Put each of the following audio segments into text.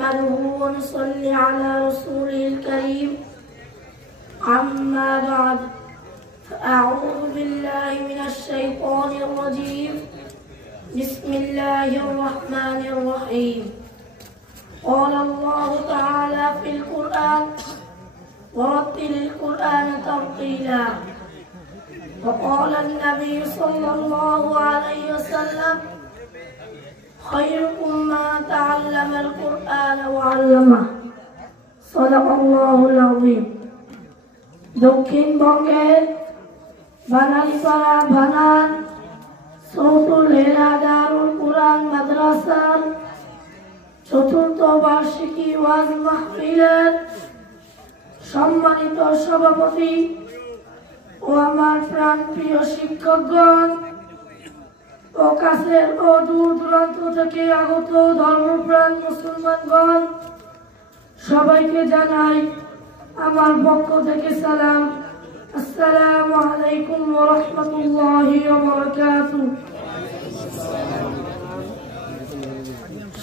نحمده ونصلي على رسوله الكريم أما بعد فأعوذ بالله من الشيطان الرجيم بسم الله الرحمن الرحيم قال الله تعالى في القرآن ورتل القرآن ترتيلا وقال النبي صلى الله عليه وسلم خيركم من تعلم القرآن وعلمه صدق الله العظيم দক্ষিণবঙ্গের বানারীপাড়া ভানান সৌতুল হেরা দারুল কুরআন মাদ্রাসার চতুর্থ বার্ষিকী ওয়াজ মাহফিলের সম্মানিত সভাপতি ও আমার প্রাণপ্রিয় শিক্ষকগণ ও কাছের ও দূর দূরান্ত থেকে আগত ধর্মপ্রাণ মুসলমানগণ, সবাইকে জানাই আমার পক্ষ থেকে সালাম। আসসালামু আলাইকুম ওয়া রাহমাতুল্লাহি ওয়া বারাকাতুহু।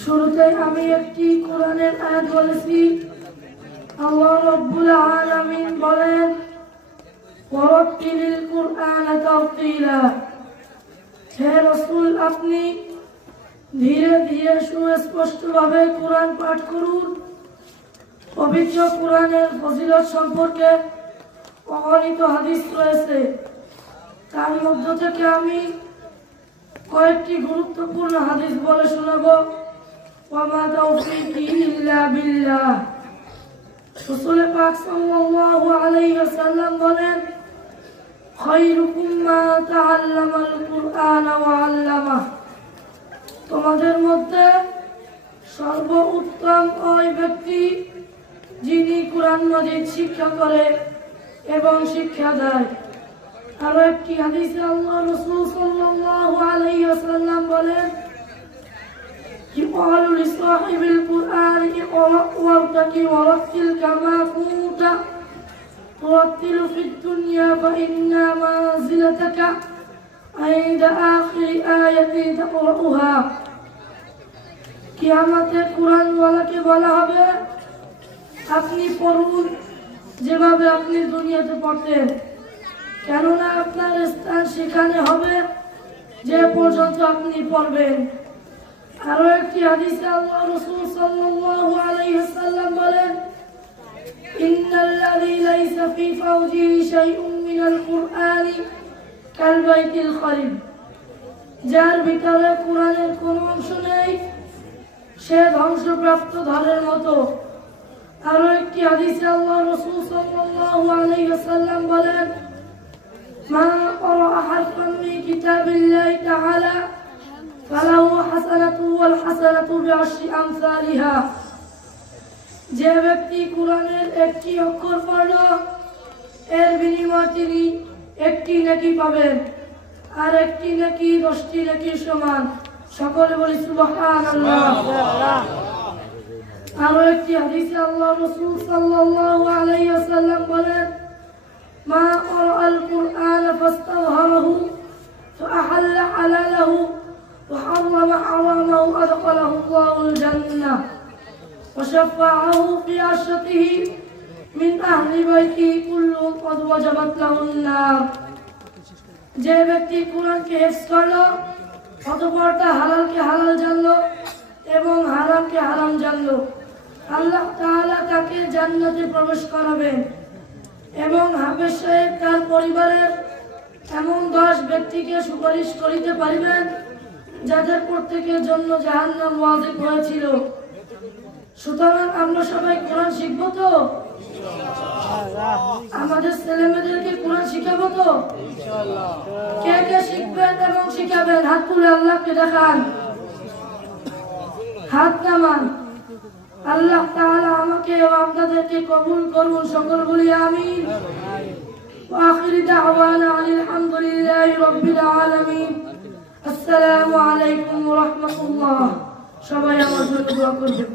শুরুতে আমি একটি কোরআনের আয়াত বলেছি। আল্লাহ রাব্বুল আলামিন বলেন ওয়ারাত্তিলিল কুরআনা তারতিলা। হে রাসূল, আপনি ধীরে ধীরে সুস্পষ্টভাবে কোরআন পাঠ করুন। পবিত্র কোরআনের ফজিলত সম্পর্কে অগণিত হাদিস রয়েছে, তার মধ্য থেকে আমি কয়েকটি গুরুত্বপূর্ণ হাদিস বলে শোনাবো। ওয়া মা তাওফীকি ইল্লা বিল্লাহ। রাসূল পাক সাল্লাল্লাহু আলাইহি ওয়াসাল্লাম বলেন খায়রুকুম মান তাআল্লামাল কুরআন ওয়া আল্লামাহ। তোমাদের মধ্যে সর্বোত্তম ওই ব্যক্তি যিনি কোরআন মাজিদ শিক্ষা করে এবং শিক্ষা দেয়। আরো একটি হাদিসে আল্লাহ রাসূল সাল্লাল্লাহু আলাইহি ওয়াসাল্লাম বলেন ইকালু লিসাহিবিল কুরআন ইকরা ওয়ারতাকি ওয়ারাত্তিল কামা কুনতা তুরাত্তিলু ফিদ দুনিয়া ফাইন্না মানজিলাতাকা ইনদা আখিরি আয়াতিন তাকরাউহা। কিয়ামতে কুরআন ওয়ালাকে বলা হবে আপনি পড়ুন যেভাবে আপনি দুনিয়াতে পড়তেন, কেননা আপনার স্থান সেখানে হবে যে পর্যন্ত আপনি পড়বেন। আরো একটি হাদিসে আল্লাহ রাসূল সাল্লাল্লাহু আলাইহি ওয়াসাল্লাম বলেন ইন্নাল্লাযী লাইসা ফী ফাওজিহি শাইউন মিনাল কুরআনি কাল বাইতিল খারিব। যার ভিতরে কোরআনের কোনো অংশ নেই সে ধ্বংসপ্রাপ্ত ঘরের মতো। আরো একটি হাদিসে আল্লাহ রাসূল সাল্লাল্লাহু আলাইহি ওয়াসাল্লাম বলেন মান ক্বারা হারফান মিন কিতাবিল্লাহি তাআলা ফালাহু হাসানাতু ওয়াল হাসানাতু বিআশরি আমসালিহা। যে ব্যক্তি কোরআনের একটি অক্ষর পড়ল এর বিনিময়ে তিনি একটি নেকি পাবেন, আর একটি নেকি 10টি নেকির সমান। সকলে বলি সুবহানাল্লাহ। আরো একটি হাদিসে আল্লাহ রাসূল সাল্লাল্লাহু আলাইহি ওয়াসাল্লাম বলেন মা ক্বারাআল কুরআন ফাস্তাযহারাহু ফাআহাল্লা হালালাহু ওয়া হারামা হারামাহু আদখালাহু আল্লাহুল জান্নাহ ওয়া শাফাআহু ফি আশরাতিহি মিন আহলি বাইতিহি কুল্লুহুম ক্বাদ ওয়াজাবাত লাহুন নার। যে ব্যক্তি কোরআনকে হিফজ করলো অতঃপর তা হালালকে হালাল জানলো এবং হারামকে হারাম জানলো, আল্লাহ তাআলা তাকে জান্নাতে প্রবেশ করাবেন। এবং হাফেজ সাহেব তার পরিবারের এমন 10 ব্যক্তিকে সুপারিশ করিতে পারিবেন যাদের প্রত্যেকের জন্য জাহান্নাম ওয়াজিব হয়েছিল। সুতরাং আমরা সবাই কোরআন শিখবো তো? আমাদের ছেলেমেয়েদেরকে কোরআন শিখাবো তো? কে কে শিখবেন এবং শিখাবেন হাত তুলে আল্লাহকে দেখান, হাত নামান। আল্লাহ তাআলা আমাকে ও আপনাদেরকে কবুল করুন। সকল বলি আমিন। ওয়া আখিরি দাওয়ানা আলহামদুলিল্লাহি রাব্বিল আলামিন। আসসালামু আলাইকুম ওয়া রাহমাতুল্লাহ। সবাই আমার জন্য দোয়া করবেন।